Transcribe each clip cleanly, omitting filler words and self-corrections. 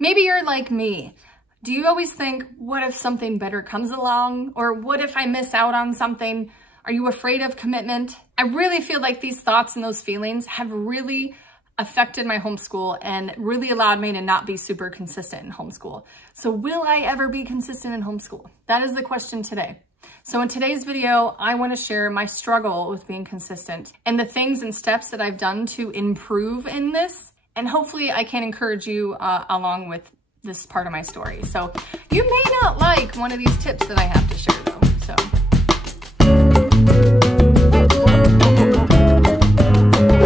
Maybe you're like me. Do you always think, what if something better comes along? Or what if I miss out on something? Are you afraid of commitment? I really feel like these thoughts and those feelings have really affected my homeschool and really allowed me to not be super consistent in homeschool. So will I ever be consistent in homeschool? That is the question today. So in today's video, I want to share my struggle with being consistent and the things and steps that I've done to improve in this. And hopefully I can encourage you along with this part of my story. So you may not like one of these tips that I have to share though.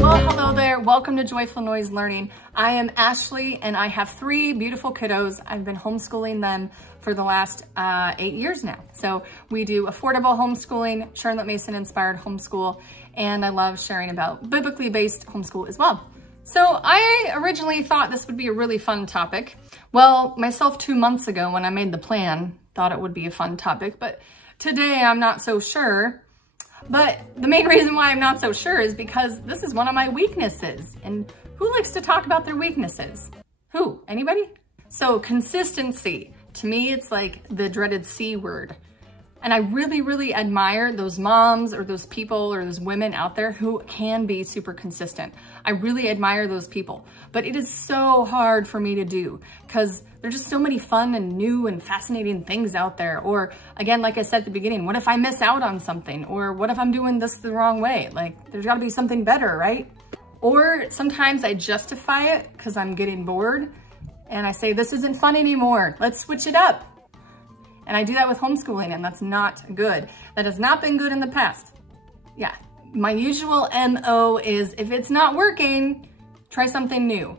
Well, hello there. Welcome to Joyful Noise Learning. I am Ashley and I have 3 beautiful kiddos. I've been homeschooling them for the last 8 years now. So we do affordable homeschooling, Charlotte Mason inspired homeschool, and I love sharing about biblically based homeschool as well. So I originally thought this would be a really fun topic. Well, myself 2 months ago when I made the plan, thought it would be a fun topic, but today I'm not so sure. But the main reason why I'm not so sure is because this is one of my weaknesses. And who likes to talk about their weaknesses? Who? Anybody? So consistency. To me, it's like the dreaded C word. And I really, really admire those moms or those people or those women out there who can be super consistent. I really admire those people. But it is so hard for me to do because there's just so many fun and new and fascinating things out there. Or again, like I said at the beginning, what if I miss out on something? Or what if I'm doing this the wrong way? Like there's gotta be something better, right? Or sometimes I justify it because I'm getting bored and I say, this isn't fun anymore. Let's switch it up. And I do that with homeschooling and that's not good. That has not been good in the past. Yeah, my usual MO is if it's not working, try something new.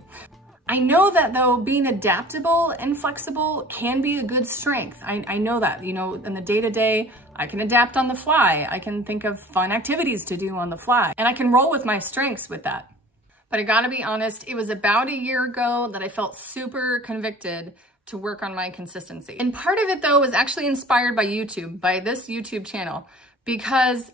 I know that though, being adaptable and flexible can be a good strength. I know that, you know, in the day-to-day, I can adapt on the fly. I can think of fun activities to do on the fly and I can roll with my strengths with that. But I gotta be honest, it was about a year ago that I felt super convicted to work on my consistency. And part of it though was actually inspired by YouTube, by this YouTube channel, because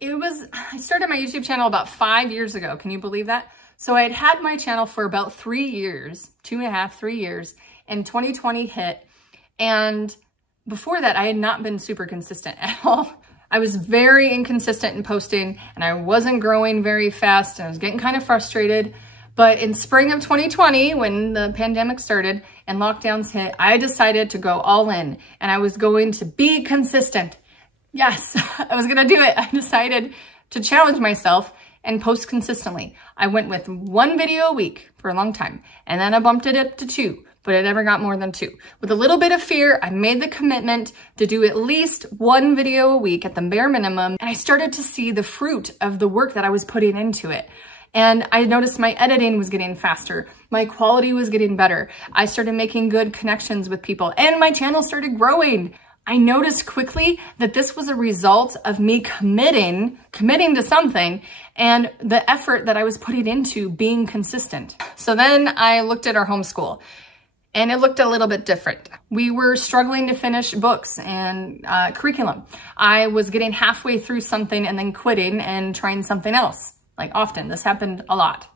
I started my YouTube channel about 5 years ago. Can you believe that? So I had had my channel for about 3 years, 2.5, 3 years, and 2020 hit. And before that, I had not been super consistent at all. I was very inconsistent in posting and I wasn't growing very fast and I was getting kind of frustrated. But in spring of 2020, when the pandemic started and lockdowns hit, I decided to go all in and I was going to be consistent. Yes, I was gonna do it. I decided to challenge myself and post consistently. I went with 1 video a week for a long time and then I bumped it up to 2, but I never got more than 2. With a little bit of fear, I made the commitment to do at least 1 video a week at the bare minimum and I started to see the fruit of the work that I was putting into it. And I noticed my editing was getting faster. My quality was getting better. I started making good connections with people and my channel started growing. I noticed quickly that this was a result of me committing to something and the effort that I was putting into being consistent. So then I looked at our homeschool and it looked a little bit different. We were struggling to finish books and curriculum. I was getting halfway through something and then quitting and trying something else. Like often, this happened a lot.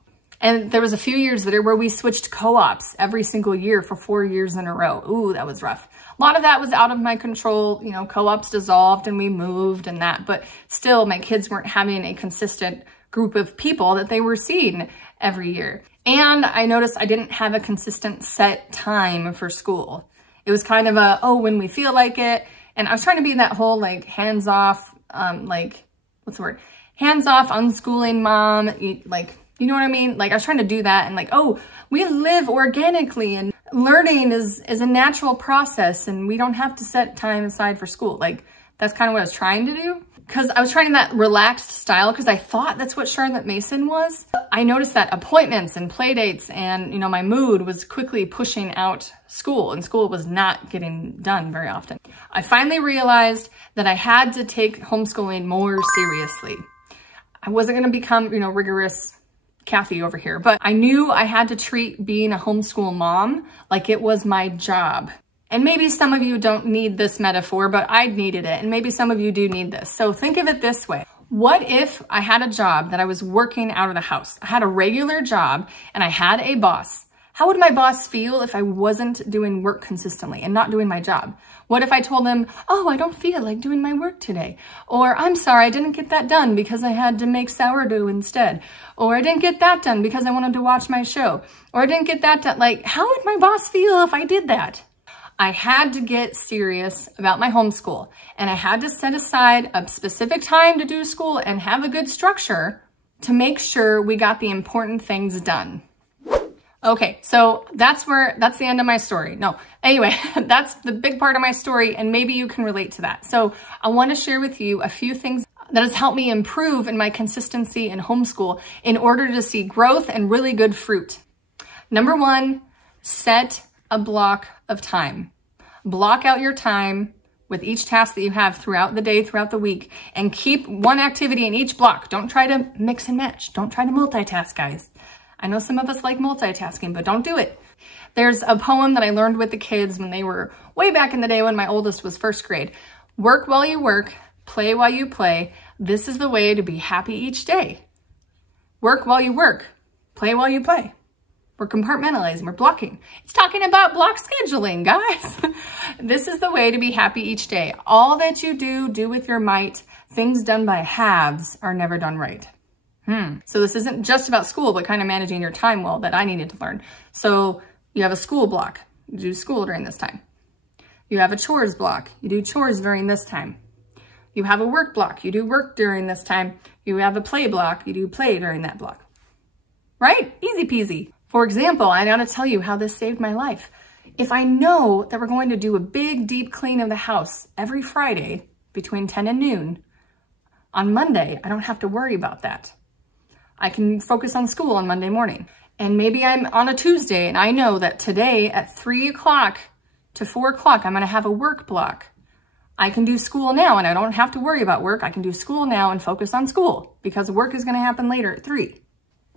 And there was a few years there where we switched co-ops every single year for 4 years in a row. Ooh, that was rough. A lot of that was out of my control. You know, co-ops dissolved and we moved and that, but still my kids weren't having a consistent group of people that they were seeing every year. And I noticed I didn't have a consistent set time for school. It was kind of a, oh, when we feel like it. And I was trying to be that whole like hands-off, what's the word? Hands-off unschooling mom, like, you know what I mean? Like I was trying to do that and like, oh, we live organically and learning is a natural process and we don't have to set time aside for school. Like that's kind of what I was trying to do. Because I was trying that relaxed style because I thought that's what Charlotte Mason was. I noticed that appointments and play dates and, you know, my mood was quickly pushing out school and school was not getting done very often. I finally realized that I had to take homeschooling more seriously. I wasn't going to become, you know, rigorous Kathy over here, but I knew I had to treat being a homeschool mom like it was my job. And maybe some of you don't need this metaphor, but I needed it. And maybe some of you do need this. So think of it this way. What if I had a job that I was working out of the house? I had a regular job and I had a boss. How would my boss feel if I wasn't doing work consistently and not doing my job? What if I told them, oh, I don't feel like doing my work today? Or I'm sorry, I didn't get that done because I had to make sourdough instead. Or I didn't get that done because I wanted to watch my show. Or I didn't get that done. Like, how would my boss feel if I did that? I had to get serious about my homeschool, and I had to set aside a specific time to do school and have a good structure to make sure we got the important things done. Okay, so that's the end of my story. No, anyway, that's the big part of my story, and maybe you can relate to that. So I want to share with you a few things that has helped me improve in my consistency in homeschool in order to see growth and really good fruit. Number one, set a block of time. Block out your time with each task that you have throughout the day, throughout the week, and keep one activity in each block. Don't try to mix and match. Don't try to multitask, guys. I know some of us like multitasking, but don't do it. There's a poem that I learned with the kids when they were way back in the day when my oldest was first grade. Work while you work, play while you play. This is the way to be happy each day. Work while you work, play while you play. We're compartmentalizing, we're blocking. It's talking about block scheduling, guys. This is the way to be happy each day. All that you do, do with your might. Things done by halves are never done right. So this isn't just about school, but kind of managing your time well that I needed to learn. So you have a school block, you do school during this time. You have a chores block, you do chores during this time. You have a work block, you do work during this time. You have a play block, you do play during that block. Right? Easy peasy. For example, I gotta tell you how this saved my life. If I know that we're going to do a big deep clean of the house every Friday between 10 and noon, on Monday, I don't have to worry about that. I can focus on school on Monday morning. And maybe I'm on a Tuesday and I know that today at 3 o'clock to 4 o'clock, I'm gonna have a work block. I can do school now and I don't have to worry about work. I can do school now and focus on school because work is gonna happen later at 3.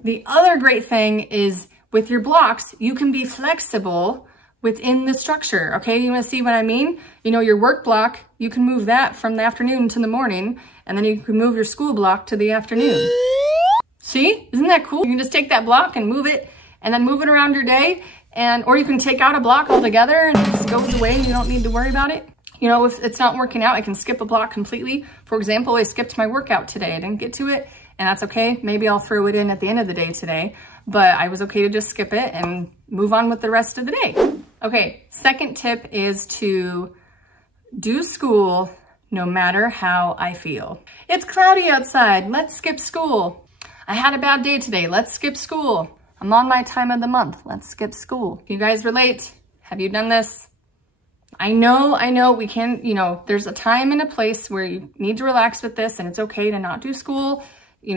The other great thing is with your blocks, you can be flexible within the structure, okay? You wanna see what I mean? You know, your work block, you can move that from the afternoon to the morning, and then you can move your school block to the afternoon. See, isn't that cool? You can just take that block and move it around your day, or you can take out a block altogether and it just goes away and you don't need to worry about it. You know, if it's not working out, I can skip a block completely. For example, I skipped my workout today. I didn't get to it, and that's okay. Maybe I'll throw it in at the end of the day today, but I was okay to just skip it and move on with the rest of the day. Okay, second tip is to do school no matter how I feel. It's cloudy outside, let's skip school. I had a bad day today, let's skip school. I'm on my time of the month, let's skip school. Can you guys relate? Have you done this? I know we can, you know, there's a time and a place where you need to relax with this and it's okay to not do school,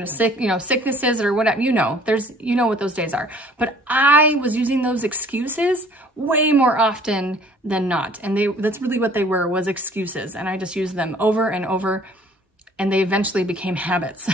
sicknesses or whatever, you know what those days are. But I was using those excuses way more often than not. And that's really what they were, was excuses. And I just used them over and over and they eventually became habits.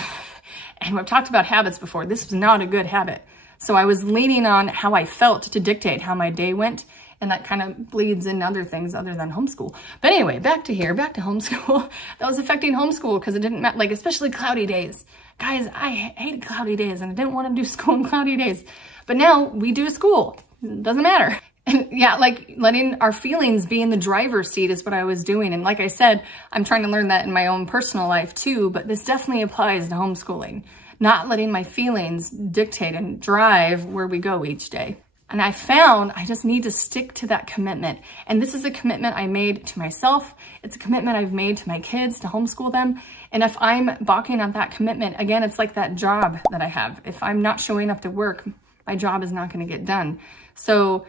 And we've talked about habits before. This was not a good habit. So I was leaning on how I felt to dictate how my day went. And that kind of bleeds in other things other than homeschool. But anyway, back to homeschool. That was affecting homeschool because it didn't matter, like especially cloudy days. Guys, I hated cloudy days and I didn't want to do school on cloudy days. But now we do school. It doesn't matter. And yeah, like letting our feelings be in the driver's seat is what I was doing. And like I said, I'm trying to learn that in my own personal life too, but this definitely applies to homeschooling. Not letting my feelings dictate and drive where we go each day. And I found I just need to stick to that commitment. And this is a commitment I made to myself. It's a commitment I've made to my kids to homeschool them. And if I'm balking on that commitment, again, it's like that job that I have. If I'm not showing up to work, my job is not going to get done. So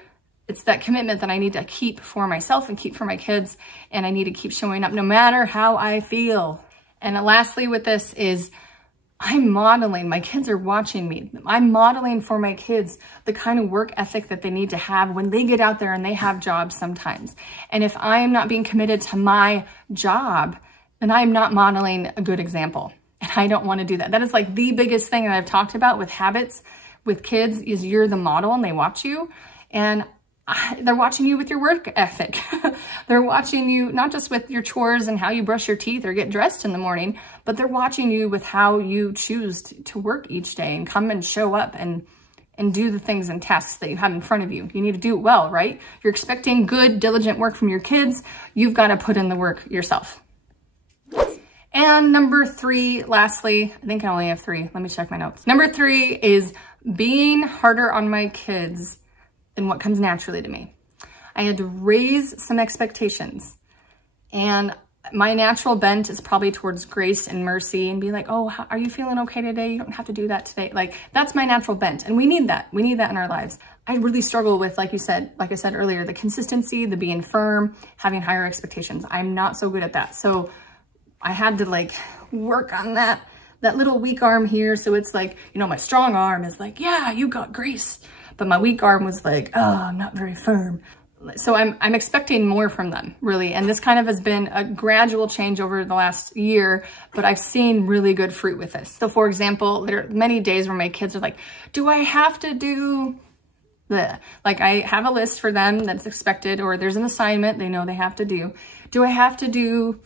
it's that commitment that I need to keep for myself and keep for my kids. And I need to keep showing up no matter how I feel. And lastly with this is I'm modeling, my kids are watching me. I'm modeling for my kids the kind of work ethic that they need to have when they get out there and they have jobs sometimes. And if I am not being committed to my job, then I'm not modeling a good example. And I don't want to do that. That is like the biggest thing that I've talked about with habits with kids is you're the model and they watch you. And they're watching you with your work ethic. They're watching you not just with your chores and how you brush your teeth or get dressed in the morning, but they're watching you with how you choose to work each day and come and show up and and do the things and tasks that you have in front of you. You need to do it well, right? You're expecting good, diligent work from your kids. You've got to put in the work yourself. And number 3, lastly, I think I only have 3. Let me check my notes. Number 3 is being harder on my kids than what comes naturally to me. I had to raise some expectations, and my natural bent is probably towards grace and mercy and be like, oh, are you feeling okay today? You don't have to do that today. Like, that's my natural bent. And we need that. We need that in our lives. I really struggle with, like I said earlier, the consistency, the being firm, having higher expectations. I'm not so good at that. So I had to like work on that little weak arm here. So it's like, you know, my strong arm is like, yeah, you got grace. But my weak arm was like, oh, I'm not very firm. So I'm expecting more from them, really. And this kind of has been a gradual change over the last year, but I've seen really good fruit with this. So for example, there are many days where my kids are like, do I have to do the, like I have a list for them that's expected, or there's an assignment they know they have to do. Do I have to do,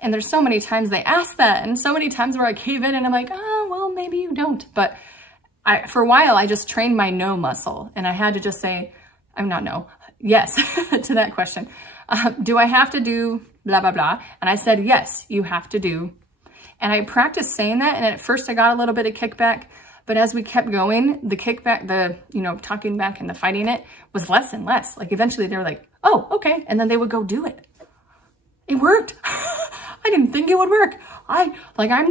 and there's so many times they ask that, and so many times where I cave in and I'm like, oh, well, maybe you don't. But for a while, I just trained my no muscle, and I had to just say, yes, to that question. Do I have to do blah, blah, blah? And I said, yes, you have to do. And I practiced saying that. And at first I got a little bit of kickback, but as we kept going, the kickback, talking back and the fighting it was less and less. Like eventually they were like, oh, okay. And then they would go do it. It worked. I didn't think it would work. I'm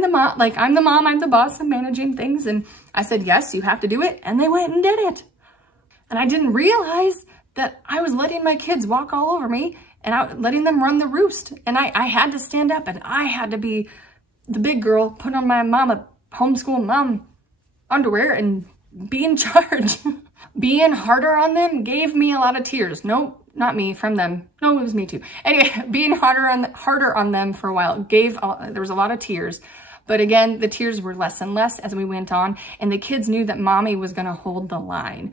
the mom, I'm the boss, I'm managing things. And I said, yes, you have to do it. And they went and did it. And I didn't realize that I was letting my kids walk all over me and letting them run the roost. And I had to stand up, and I had to be the big girl, put on my homeschool mom underwear and be in charge. Being harder on them gave me a lot of tears. Nope, not me, from them. No, it was me too. Anyway, being harder on them for a while there was a lot of tears. But again, the tears were less and less as we went on, and the kids knew that mommy was gonna hold the line.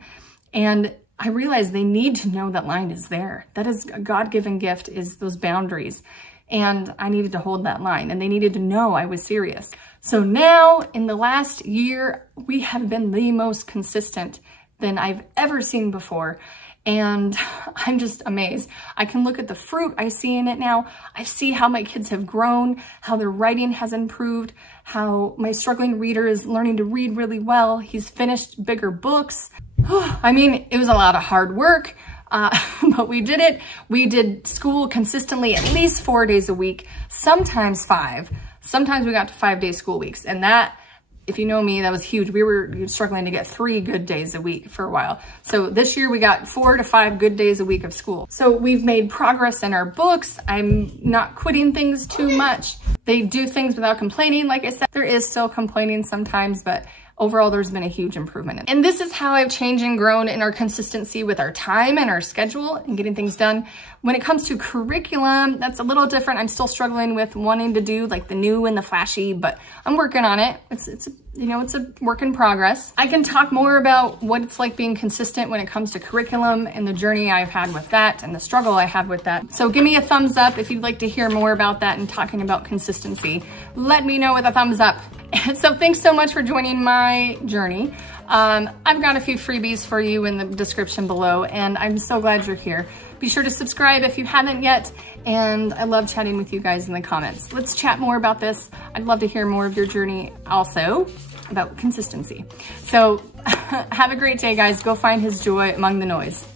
And I realized they need to know that line is there. That is a God-given gift, is those boundaries. And I needed to hold that line, and they needed to know I was serious. So now in the last year, we have been the most consistent than I've ever seen before. And I'm just amazed. I can look at the fruit I see in it now. I see how my kids have grown, how their writing has improved, how my struggling reader is learning to read really well. He's finished bigger books. I mean, it was a lot of hard work, but we did it. We did school consistently at least 4 days a week, sometimes 5. Sometimes we got to 5-day school weeks. And that, if you know me, that was huge. We were struggling to get 3 good days a week for a while. So this year we got 4 to 5 good days a week of school. So we've made progress in our books. I'm not quitting things too much. They do things without complaining. Like I said, there is still complaining sometimes, but overall, there's been a huge improvement. And this is how I've changed and grown in our consistency with our time and our schedule and getting things done. When it comes to curriculum, that's a little different. I'm still struggling with wanting to do like the new and the flashy, but I'm working on it. It's a work in progress. I can talk more about what it's like being consistent when it comes to curriculum and the journey I've had with that and the struggle I have with that. So give me a thumbs up if you'd like to hear more about that and talking about consistency. Let me know with a thumbs up. So thanks so much for joining my journey. I've got a few freebies for you in the description below, and I'm so glad you're here. Be sure to subscribe if you haven't yet, and I love chatting with you guys in the comments. Let's chat more about this. I'd love to hear more of your journey also about consistency. So have a great day, guys. Go find his joy among the noise.